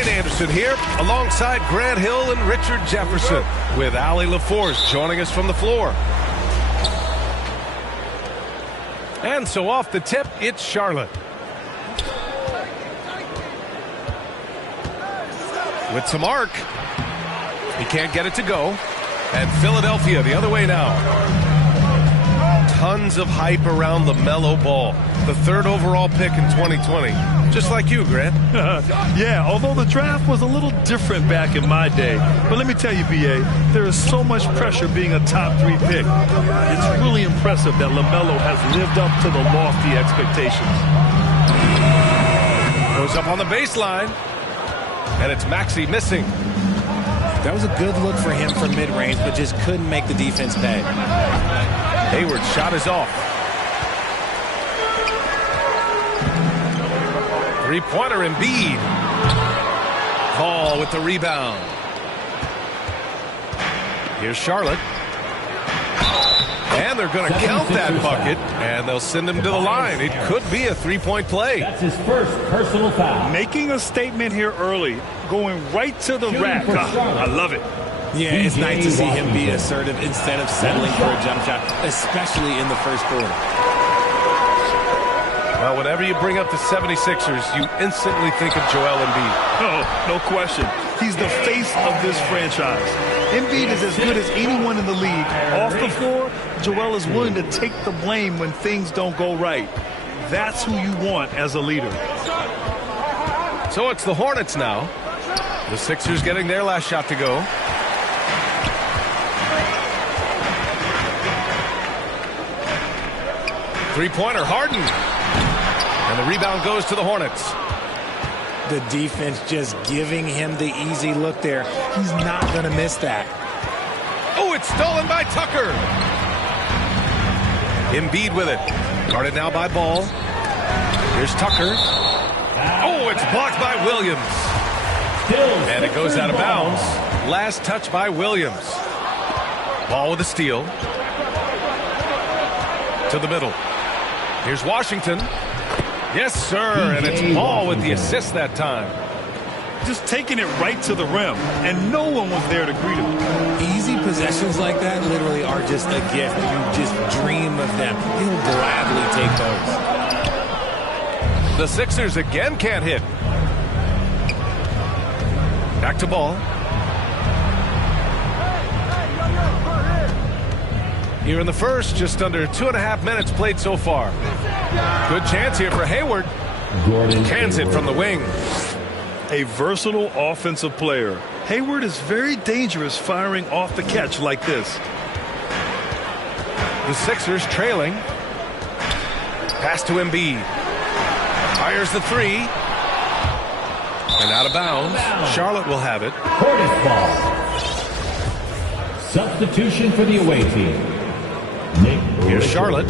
Brian Anderson here, alongside Grant Hill and Richard Jefferson, with Allie LaForce joining us from the floor. And so off the tip, it's Charlotte. With some arc. He can't get it to go. And Philadelphia the other way now. Tons of hype around LaMelo Ball, the 3rd overall pick in 2020. Just like you, Grant. Yeah, although the draft was a little different back in my day. But let me tell you, B.A., there is so much pressure being a top 3 pick. It's really impressive that LaMelo has lived up to the lofty expectations. Goes up on the baseline. And it's Maxey missing. That was a good look for him from mid-range, but just couldn't make the defense pay. Hayward's shot is off. 3-pointer Embiid. Ball with the rebound. Here's Charlotte. And they're going to count that bucket, and they'll send him to the line. It could be a 3-point play. That's his first personal foul. Making a statement here early, going right to the rack. I love it. Yeah, it's nice to see him be assertive instead of settling for a jump shot, especially in the first quarter. Well, whenever you bring up the 76ers, you instantly think of Joel Embiid. Oh, no question. He's the face of this franchise. Embiid is as good as anyone in the league. Off the floor, Joel is willing to take the blame when things don't go right. That's who you want as a leader. So it's the Hornets now. The Sixers getting their last shot to go. Three-pointer, Harden. And the rebound goes to the Hornets. The defense just giving him the easy look there. He's not going to miss that. Oh, it's stolen by Tucker. Embiid with it. Guarded now by Ball. Here's Tucker. Oh, it's blocked by Williams. And it goes out of bounds. Last touch by Williams. Ball with a steal. To the middle. Here's Washington. Yes, sir, and it's Ball with the assist that time. Just taking it right to the rim, and no one was there to greet him. Easy possessions like that literally are just a gift. You just dream of them. He'll gladly take those. The Sixers again can't hit. Back to Ball. Here in the first, just under 2.5 minutes played so far. Good chance here for Hayward. Cans it from the wing. A versatile offensive player. Hayward is very dangerous firing off the catch like this. The Sixers trailing. Pass to Embiid. Fires the three. And out of bounds. Charlotte will have it. Hornets ball. Substitution for the away team. Here's Charlotte.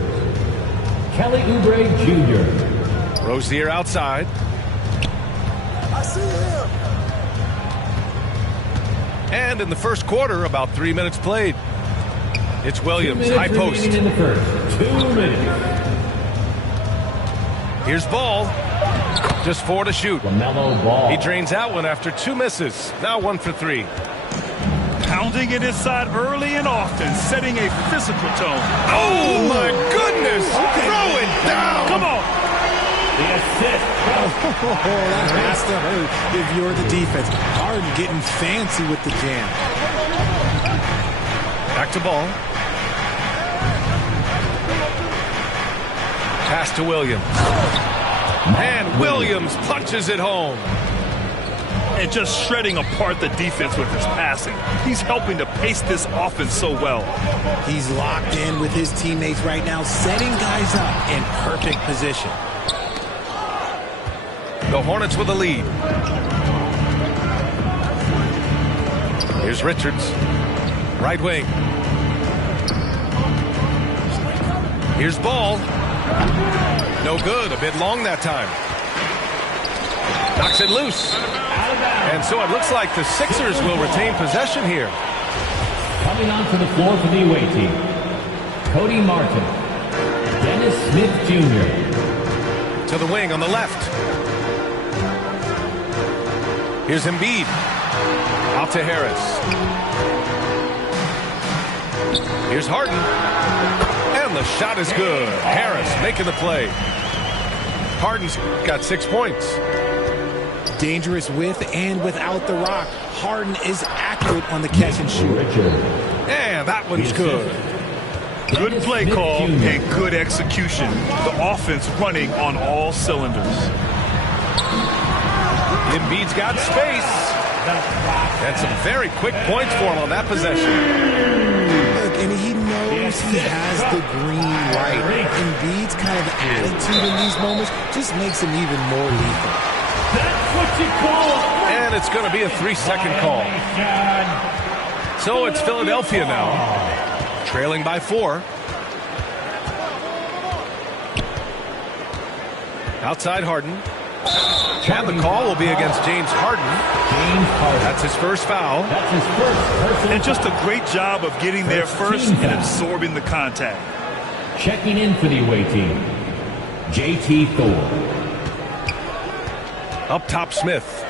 Kelly Oubre Jr. Rozier outside. I see him. And in the first quarter, about 3 minutes played. It's Williams, high post. In the first. 2 minutes. Here's Ball. Just 4 to shoot. LaMelo Ball. He drains that one after 2 misses. Now 1 for 3. Pounding it inside early and often, setting a physical tone. Oh, my goodness! Throw it down! Come on! The assist. That has to hurt if you're the defense. Harden getting fancy with the jam. Back to Ball. Pass to Williams. And Williams punches it home. And just shredding apart the defense with his passing. He's helping to pace this offense so well. He's locked in with his teammates right now, setting guys up in perfect position. The Hornets with the lead. Here's Richards. Right wing. Here's Ball. No good. A bit long that time. Knocks it loose. And so it looks like the Sixers will retain possession here. Coming onto the floor for the away team. Cody Martin. Dennis Smith Jr. To the wing on the left. Here's Embiid. Out to Harris. Here's Harden. And the shot is good. Harris making the play. Harden's got 6 points. Dangerous with and without the rock. Harden is accurate on the catch and shoot. And that one's good. Good play call and good execution. The offense running on all cylinders. Embiid's got space. And some very quick points for him on that possession. Look, and he knows he has the green light. Embiid's kind of attitude in these moments just makes him even more lethal. That's what you call it. And it's going to be a 3-second call. So it's Philadelphia now, trailing by 4. Outside Harden. And the call will be against James Harden. That's his first foul. That's his first. And just a great job of getting there first and absorbing the contact. Checking in for the away team, J.T. Thor. Up top, Smith.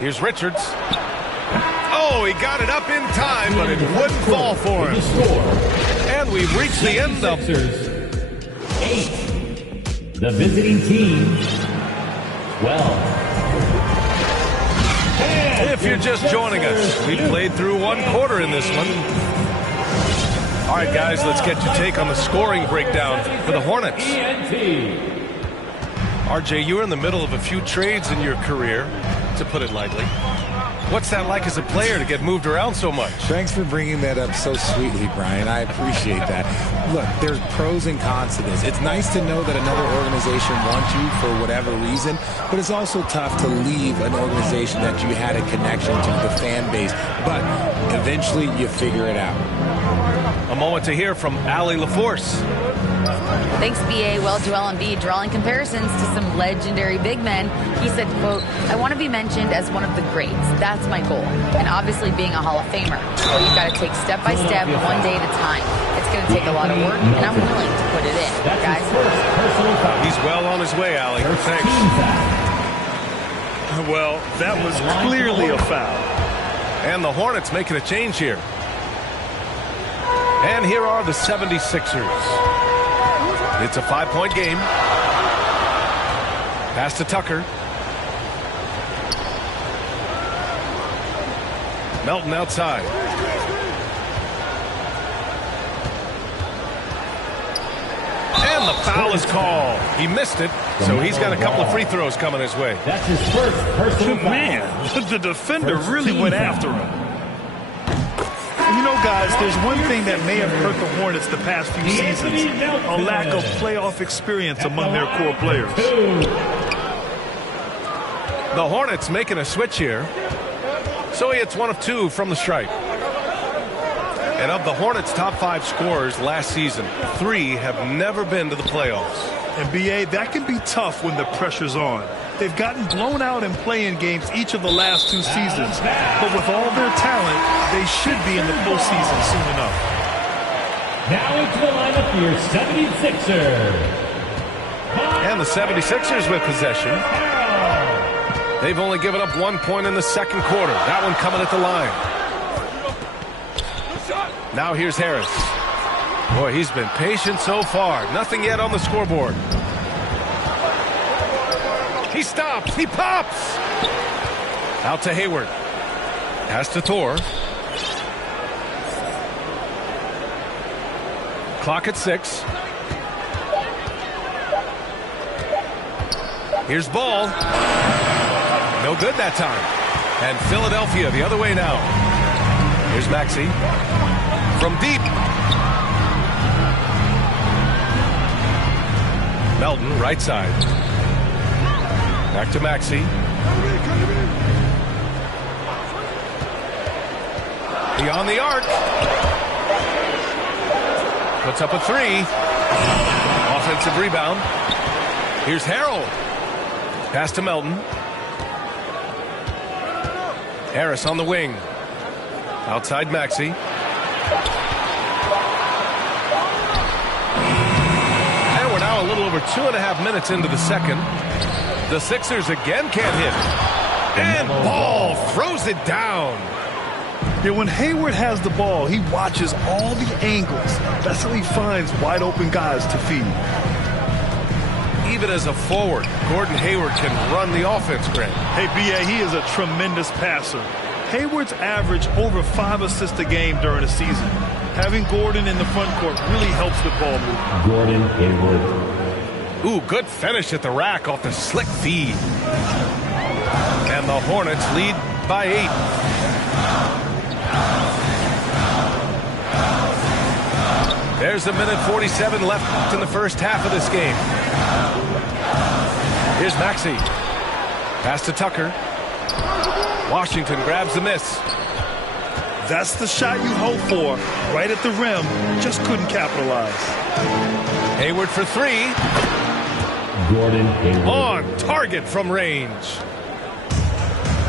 Here's Richards. Oh, he got it up in time, but it wouldn't fall for him. And we've reached the end of 8. The visiting team, 12. If you're just joining us, we played through 1 quarter in this one. All right, guys, let's get your take on the scoring breakdown for the Hornets. RJ, you were in the middle of a few trades in your career, to put it lightly. What's that like as a player to get moved around so much? Thanks for bringing that up so sweetly, Brian. I appreciate that. Look, there's pros and cons to this. It's nice to know that another organization wants you for whatever reason, but it's also tough to leave an organization that you had a connection to, the fan base. But eventually you figure it out. A moment to hear from Allie LaForce. Thanks, B.A. Well, Joel Embiid drawing comparisons to some legendary big men. He said, quote, "I want to be mentioned as one of the greats. That's my goal. And obviously being a Hall of Famer. Well, you've got to take step by step, one day at a time. It's going to take a lot of work, and I'm willing to put it in." Guys. He's well on his way, Allie. Thanks. Well, that was clearly a foul. And the Hornets making a change here. And here are the 76ers. It's a 5-point game. Pass to Tucker. Melton outside. And the foul is called. He missed it, so he's got a couple of free throws coming his way. That's his first personal foul. Man, the defender really went after him. You know, guys, there's one thing that may have hurt the Hornets the past few seasons, a lack of playoff experience among their core players. The Hornets making a switch here. So he hits 1 of 2 from the stripe. And of the Hornets' top 5 scorers last season, 3 have never been to the playoffs. And B.A., that can be tough when the pressure's on. They've gotten blown out in play-in games each of the last 2 seasons. But with all their talent, they should be in the postseason soon enough. Now into the lineup for your 76ers. And the 76ers with possession. They've only given up 1 point in the second quarter. That one coming at the line. Now here's Harris. Boy, he's been patient so far. Nothing yet on the scoreboard. He stops. He pops. Out to Hayward. Pass to Thor. Clock at 6. Here's Ball. No good that time. And Philadelphia the other way now. Here's Maxey. From deep. Melton, right side. Back to Maxey. Beyond the arc. Puts up a 3. Offensive rebound. Here's Harrell. Pass to Melton. Harris on the wing. Outside Maxey. And we're now a little over 2.5 minutes into the second. The Sixers again can't hit. And Ball throws it down. Yeah, when Hayward has the ball, he watches all the angles. That's how he finds wide open guys to feed. Even as a forward, Gordon Hayward can run the offense, Grant. Hey, B.A., he is a tremendous passer. Hayward's averaged over 5 assists a game during the season. Having Gordon in the front court really helps with ball movement. Gordon Hayward. Ooh, good finish at the rack off the slick feed. And the Hornets lead by 8. There's a minute 47 left in the first half of this game. Here's Maxey. Pass to Tucker. Washington grabs the miss. That's the shot you hope for. Right at the rim. Just couldn't capitalize. Hayward for 3. Gordon Hayward. On target from range.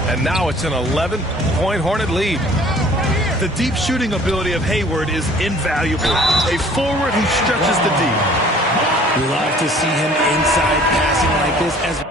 And now it's an 11-point Hornet lead. The deep shooting ability of Hayward is invaluable. A forward who stretches the deep. Love to see him inside passing like this as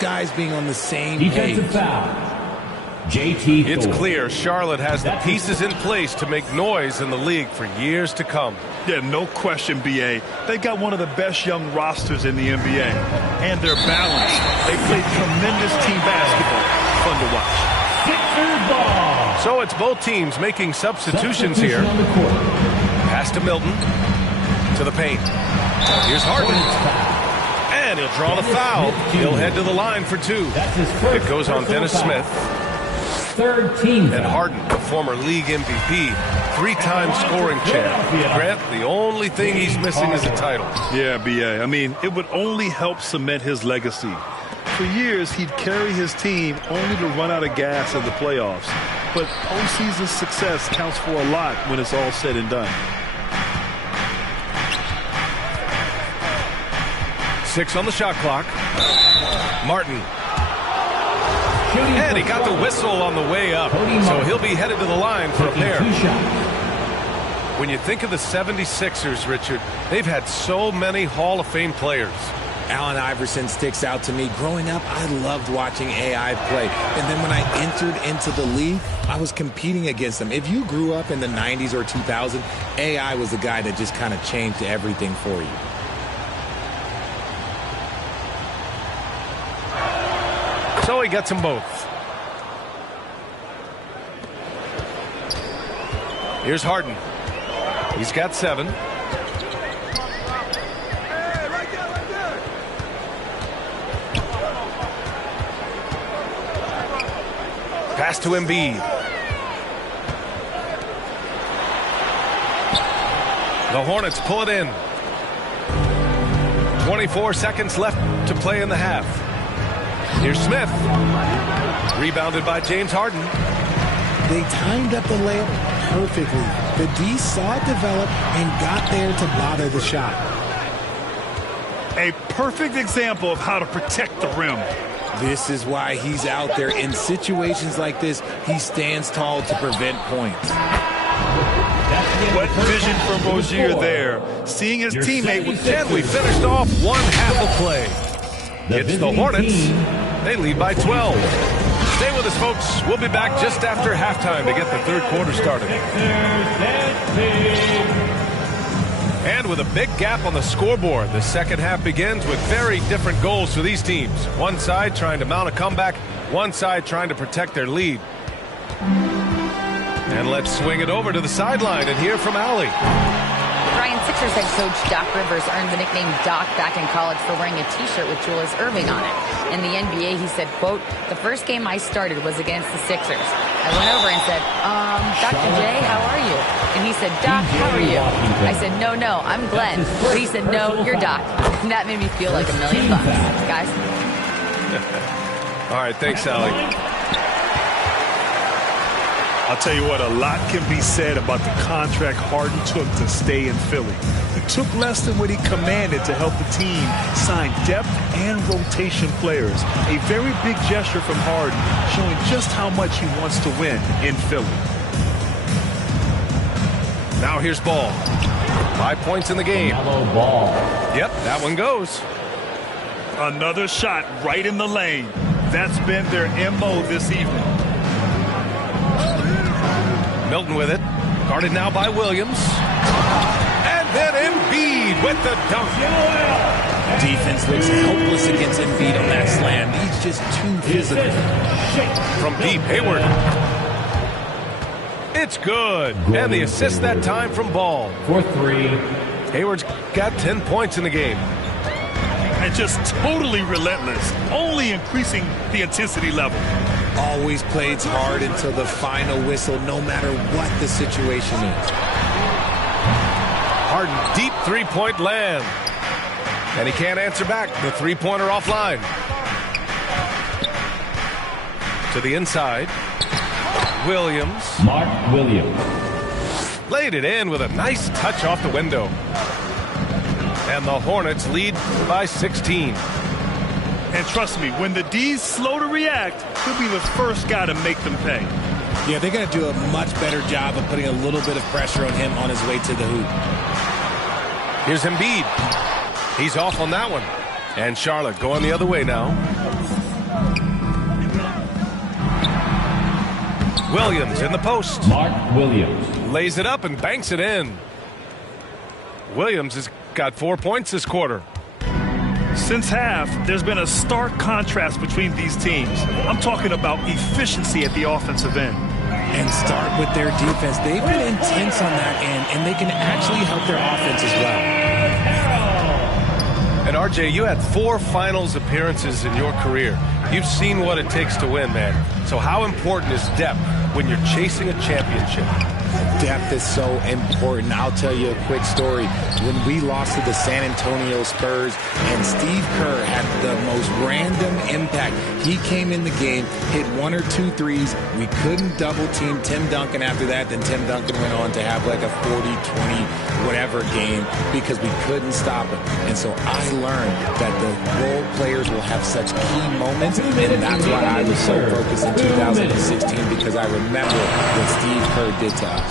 guys being on the same page. Defensive foul. JT It's Thor. clear Charlotte has the pieces in place to make noise in the league for years to come. Yeah, no question, B.A. They've got one of the best young rosters in the NBA. And they're balanced. They play tremendous team basketball. Fun to watch. Sixers ball. So it's both teams making substitutions here. On the court. Pass to Milton. To the paint. Here's Harden. And he'll draw the foul. He'll head to the line for 2. That's his first It goes on Dennis personal Smith. Third team And foul. Harden, the former league MVP, 3-time scoring champ. Grant, the only thing he's missing is a title. Yeah, B.A. I mean, it would only help cement his legacy. For years, he'd carry his team only to run out of gas in the playoffs. But postseason success counts for a lot when it's all said and done. 6 on the shot clock. Martin. And he got the whistle on the way up. So he'll be headed to the line for a pair. When you think of the 76ers, Richard, they've had so many Hall of Fame players. Allen Iverson sticks out to me. Growing up, I loved watching AI play. And then when I entered into the league, I was competing against him. If you grew up in the 90s or 2000, AI was the guy that just kind of changed everything for you. So he gets them both. Here's Harden. He's got 7. Pass to Embiid. The Hornets pull it in. 24 seconds left to play in the half. Here's Smith. Rebounded by James Harden. They timed up the layup perfectly. The D saw it develop and got there to bother the shot. A perfect example of how to protect the rim. This is why he's out there. In situations like this, he stands tall to prevent points. What vision from Rozier there. Seeing his teammate with... And we finished off one half of play. It's the Hornets. They lead by 12. Stay with us, folks. We'll be back just after halftime to get the third quarter started. And with a big gap on the scoreboard, the second half begins with very different goals for these teams. One side trying to mount a comeback, one side trying to protect their lead. And let's swing it over to the sideline and hear from Allie. Brian, Sixers head coach Doc Rivers earned the nickname Doc back in college for wearing a T-shirt with Julius Erving on it. In the NBA, he said, quote, "The first game I started was against the Sixers. I went over and said, Dr. J, how are you?" And he said, "Doc, how are you?" I said, no, I'm Glenn. But he said, "No, you're Doc." And that made me feel like $1 million. Guys? All right, thanks, Sally. I'll tell you what, a lot can be said about the contract Harden took to stay in Philly. He took less than what he commanded to help the team sign depth and rotation players. A very big gesture from Harden, showing just how much he wants to win in Philly. Now here's Ball. 5 points in the game. Ball. Yep, that one goes. Another shot right in the lane. That's been their MO this evening. Milton with it. Guarded now by Williams. And then Embiid with the dunk. Defense looks helpless against Embiid on that slam. He's just too physical. From deep, Hayward. It's good. And the assist that time from Ball. For 3. Hayward's got 10 points in the game. And just totally relentless, only increasing the intensity level. Always plays hard until the final whistle, no matter what the situation is. Harden, deep three-point land. And he can't answer back. The three-pointer offline. To the inside. Williams. Mark Williams. Laid it in with a nice touch off the window. And the Hornets lead by 16. And trust me, when the D's slow to react, he'll be the first guy to make them pay. Yeah, they got to do a much better job of putting a little bit of pressure on him on his way to the hoop. Here's Embiid. He's off on that one. And Charlotte going the other way now. Williams in the post. Mark Williams. Lays it up and banks it in. Williams has got 4 points this quarter. Since half, there's been a stark contrast between these teams. I'm talking about efficiency at the offensive end. And start with their defense. They've been intense on that end, and they can actually help their offense as well. And RJ, you had 4 finals appearances in your career. You've seen what it takes to win, man. So how important is depth when you're chasing a championship? Depth is so important. I'll tell you a quick story. When we lost to the San Antonio Spurs and Steve Kerr had the most random impact. He came in the game, hit 1 or 2 threes. We couldn't double team Tim Duncan after that. Then Tim Duncan went on to have like a 40-20 whatever game because we couldn't stop him. And so I learned that the role players will have such key moments, and that's why I was so focused in 2016 because I remember what Steve Kerr did to us.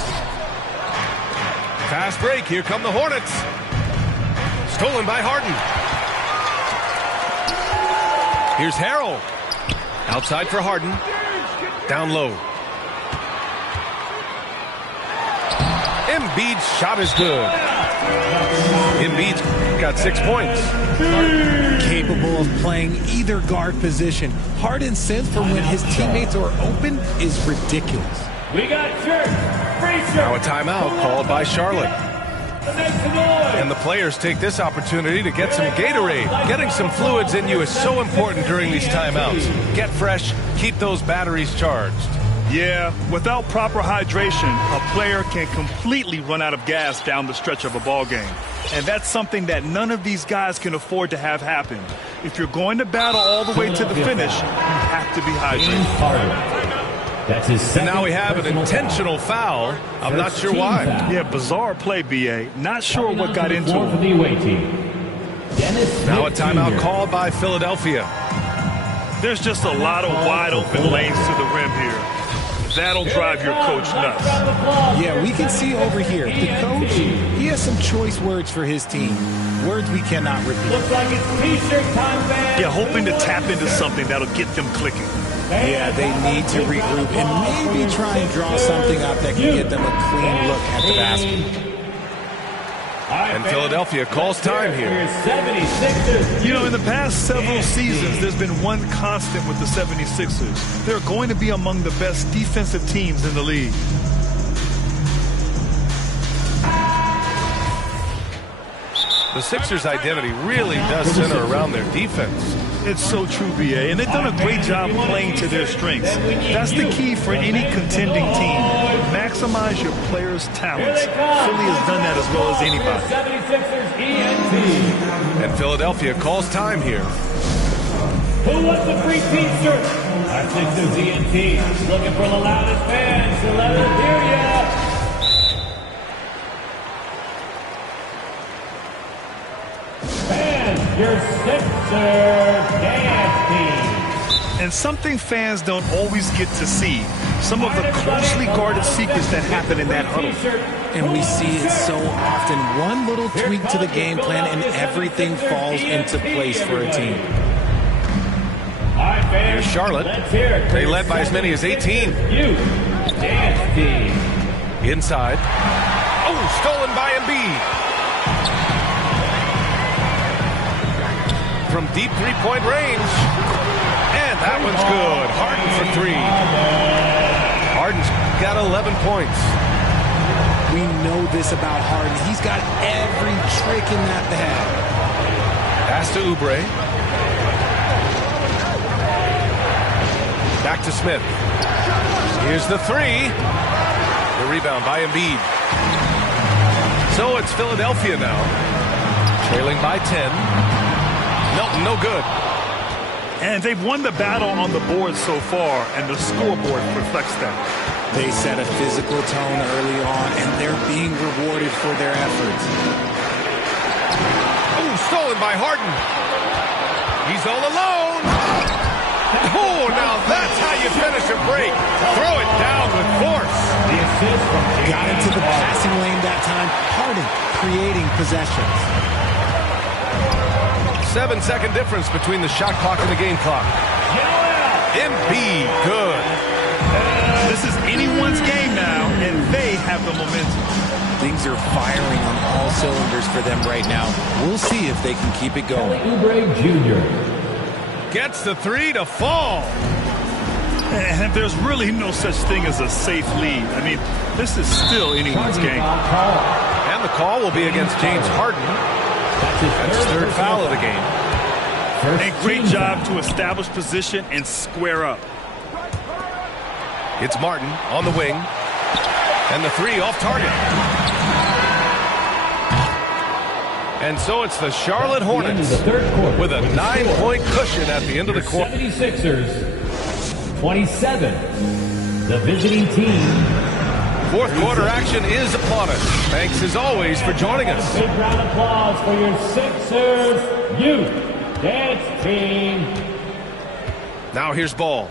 Fast break. Here come the Hornets. Stolen by Harden. Here's Harrell. Outside for Harden. Down low. Embiid's shot is good. Embiid's got 6 points. Capable of playing either guard position. Harden's sense for when his teammates are open is ridiculous. We got shirts. Free shirts. Now a timeout called by Charlotte. And the players take this opportunity to get some Gatorade. Getting some fluids in you is so important during these timeouts. Get fresh, keep those batteries charged. Yeah, without proper hydration, a player can completely run out of gas down the stretch of a ball game. And that's something that none of these guys can afford to have happen. If you're going to battle all the way to the finish, you have to be hydrated. That's his second. And now we have an intentional foul. I'm not sure why. Yeah, bizarre play, B.A. Not sure what got into For it. the away team. Dennis Now a Smith timeout Jr. called by Philadelphia. There's just a lot of wide open lanes to the rim here. That'll drive your coach nuts. Yeah, we can see over here. The coach, he has some choice words for his team. Words we cannot repeat. Looks like it's T-shirt time, man. Yeah, hoping to tap into something that'll get them clicking. Yeah, they need to regroup and maybe try and draw something up that can get them a clean look at the basket. And Philadelphia calls time here. 76ers. You know, in the past several seasons, there's been one constant with the 76ers. They're going to be among the best defensive teams in the league. The Sixers' identity really does center around their defense. It's so true, B.A., and they've done a great job playing to their strengths. That's the key for any contending team. Maximize your players' talents. Philly has done that as well as anybody. 76ers ENT. And Philadelphia calls time here. Who wants the free T-shirt? Our Sixers ENT looking for the loudest fans to let us hear ya. Fans, your Sixers dance team. And something fans don't always get to see. Some of the closely guarded secrets that happen in that huddle. And we see it so often. One little tweak to the game plan and everything falls into place for a team. Here's Charlotte. They led by as many as 18. You dance team. Inside. Oh, stolen by Embiid. From deep three-point range. And that one's good. Harden for three. Harden's got 11 points. We know this about Harden. He's got every trick in that bag. Pass to Oubre. Back to Smith. Here's the three. The rebound by Embiid. So it's Philadelphia now. Trailing by 10. Melton, no good. And they've won the battle on the board so far, and the scoreboard reflects that. They set a physical tone early on, and they're being rewarded for their efforts. Oh, stolen by Harden. He's all alone. Oh, now that's how you finish a break. Throw it down with force. The assist from Got into the passing lane that time. Harden creating possessions. 7-second difference between the shot clock and the game clock. Embiid, good. This is anyone's game now, and they have the momentum. Things are firing on all cylinders for them right now. We'll see if they can keep it going. Oubre Jr. Gets the three to fall. And there's really no such thing as a safe lead. I mean, this is still anyone's game. And the call will be against James Harden. That's his third foul of the game. A great job to establish position and square up. It's Martin on the wing. And the three off target. And so it's the Charlotte Hornets with a 9-point cushion at the end of the quarter. 76ers 27. The visiting team. Fourth quarter action is upon us. Thanks as always for joining us. Big round of applause for your Sixers youth dance team. Now here's Ball.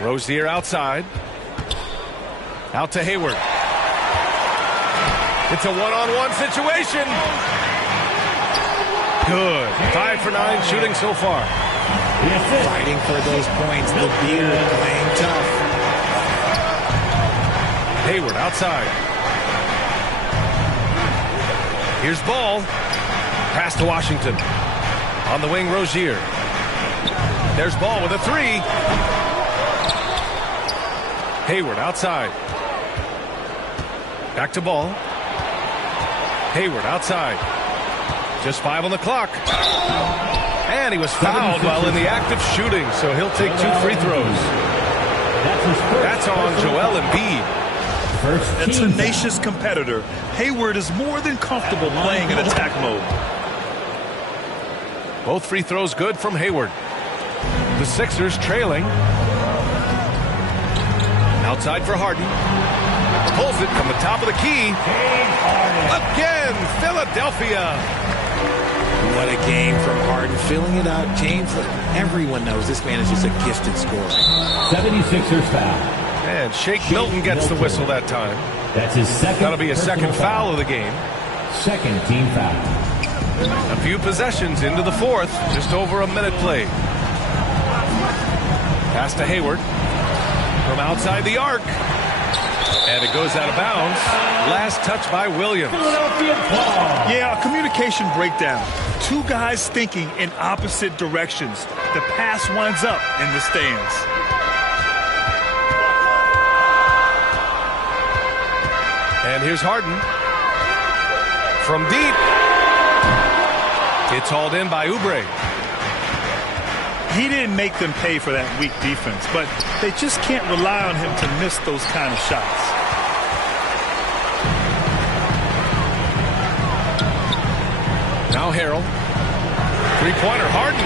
Rozier outside. Out to Hayward. It's a one-on-one situation. Good. 5 for 9 shooting so far. Fighting for those points. The Beard playing tough. Hayward outside. Here's Ball. Pass to Washington. On the wing, Rozier. There's Ball with a three. Hayward outside. Back to Ball. Hayward outside. Just 5 on the clock. And he was fouled while in the act of shooting, so he'll take 2 free throws. That's on Joel Embiid. A tenacious competitor, Hayward is more than comfortable playing in attack mode. Both free throws good from Hayward. The Sixers trailing. Outside for Harden. Pulls it from the top of the key. Again, Philadelphia. What a game from Harden. Filling it up. James, everyone knows this man is just a gifted scorer. 76ers foul. And Shake Milton gets the whistle that time. That's his second. That'll be a second foul of the game. Second team foul. A few possessions into the fourth. Just over a minute played. Pass to Hayward. From outside the arc. And it goes out of bounds. Last touch by Williams. Yeah, a communication breakdown. Two guys thinking in opposite directions. The pass winds up in the stands. And here's Harden. From deep. It's hauled in by Oubre. He didn't make them pay for that weak defense, but they just can't rely on him to miss those kind of shots. Now Harrell. Three-pointer, Harden.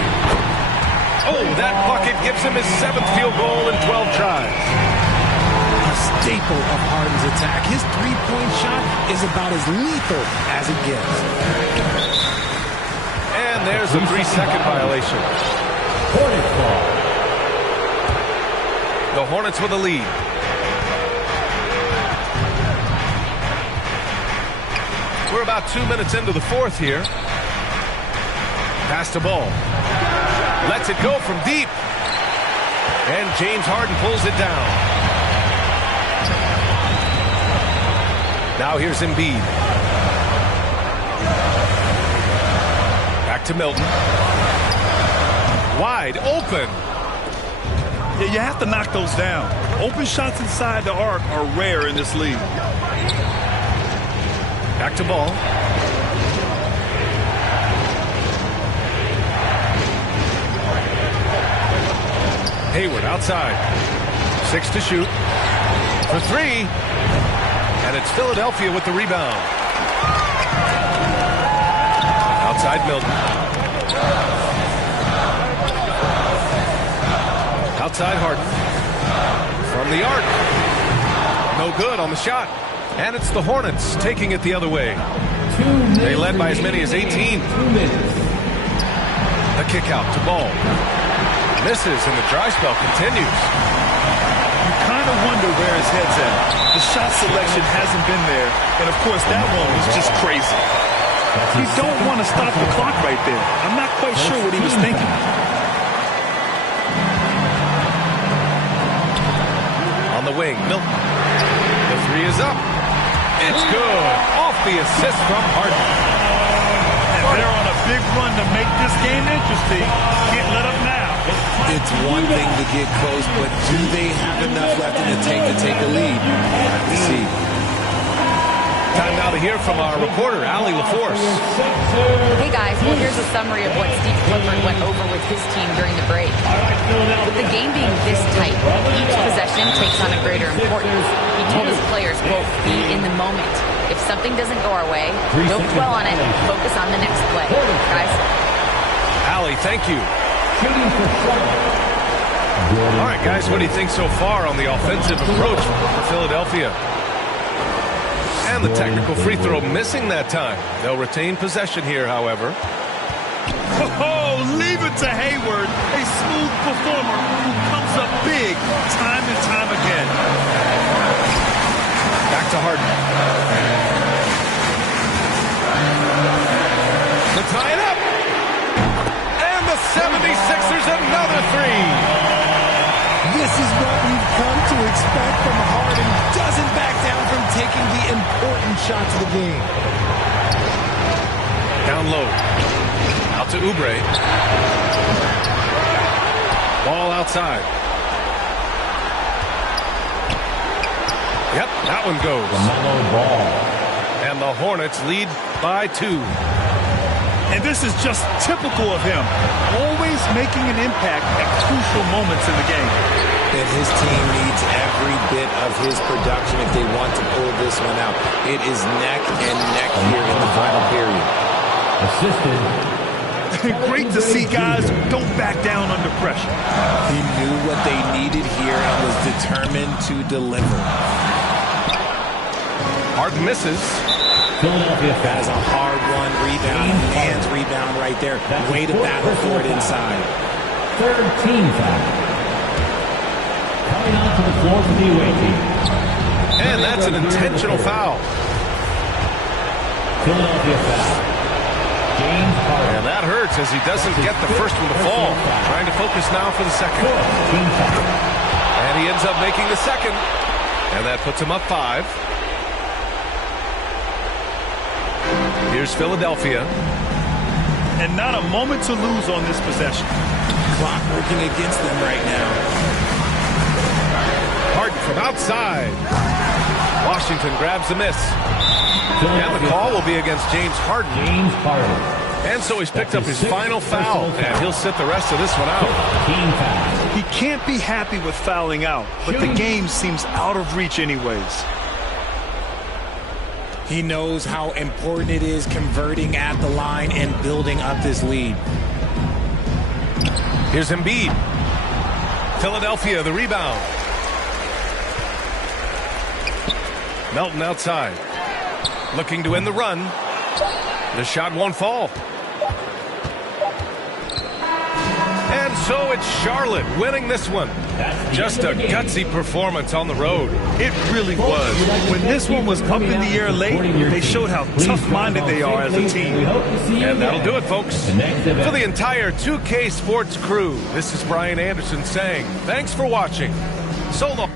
Oh, that bucket gives him his 7th field goal in 12 tries. A staple of Harden's attack. His three-point shot is about as lethal as it gets. And there's a 3-second violation. Hornets ball. The Hornets with a lead. We're about 2 minutes into the fourth here. Pass to Ball. Lets it go from deep. And James Harden pulls it down. Now here's Embiid. Back to Milton. Wide open. Yeah, you have to knock those down. Open shots inside the arc are rare in this league. Back to Ball. Hayward outside. 6 to shoot. For 3. And it's Philadelphia with the rebound. Outside Milton. Outside Harden. From the arc. No good on the shot. And it's the Hornets taking it the other way. They led by as many as 18. 2 minutes. The kick out to Ball. Misses and the dry spell continues. You kind of wonder where his head's at. The shot selection hasn't been there. And, of course, that one was just crazy. You don't want to stop the clock right there. I'm not quite sure what he was thinking. On the wing, Milton. The 3 is up. It's good. Off the assist from Harden. And they're on a big run to make this game interesting. Can't let up now. It's one thing to get close, but do they have enough left in the tank to take a lead? We'll have to see. Time now to hear from our reporter, Allie LaForce. Hey guys, well here's a summary of what Steve Clifford went over with his team during the break. With the game being this tight, each possession takes on a greater importance. He told his players, quote, be in the moment. If something doesn't go our way, don't dwell on it, focus on the next play. Guys. Allie, thank you. All right, guys, what do you think so far on the offensive approach for Philadelphia? And the technical free throw missing that time. They'll retain possession here, however. Oh, leave it to Hayward, a smooth performer who comes up big time and time again. Back to Harden. To tie it up. And the 76ers another 3. This is what we've come to expect from Harden. Doesn't back down from taking the important shots of the game. Down low. Out to Oubre. Ball outside. Yep, that one goes. LaMelo Ball. And the Hornets lead by 2. And this is just typical of him. Always making an impact at crucial moments in the game. And his team needs every bit of his production if they want to pull this one out. It is neck and neck here in the final period. Assistant. Great to see guys who don't back down under pressure. He knew what they needed here and was determined to deliver. Harden misses. Philadelphia That is a hard-won rebound. Man's rebound right there. Way to battle for it inside. Third team foul. Coming onto the floor for the away team. And that's an intentional foul. Philadelphia foul. James Harden. And that hurts as he doesn't get the first one to fall. Trying to focus now for the second. Team foul. And he ends up making the second. And that puts him up 5. Here's Philadelphia. And not a moment to lose on this possession. Clock working against them right now. Harden from outside. Washington grabs the miss. And the call will be against James Harden. James Harden. And so he's picked up his final foul, and he'll sit the rest of this one out. Team foul. He can't be happy with fouling out, but the game seems out of reach anyways. He knows how important it is converting at the line and building up this lead. Here's Embiid. Philadelphia, the rebound. Melton outside. Looking to end the run. The shot won't fall. And so it's Charlotte winning this one. Just a gutsy performance on the road. It really was. When this one was up in the air late, they showed how tough-minded they are as a team. And that'll do it, folks. For the entire 2K Sports crew, this is Brian Anderson saying thanks for watching. So long.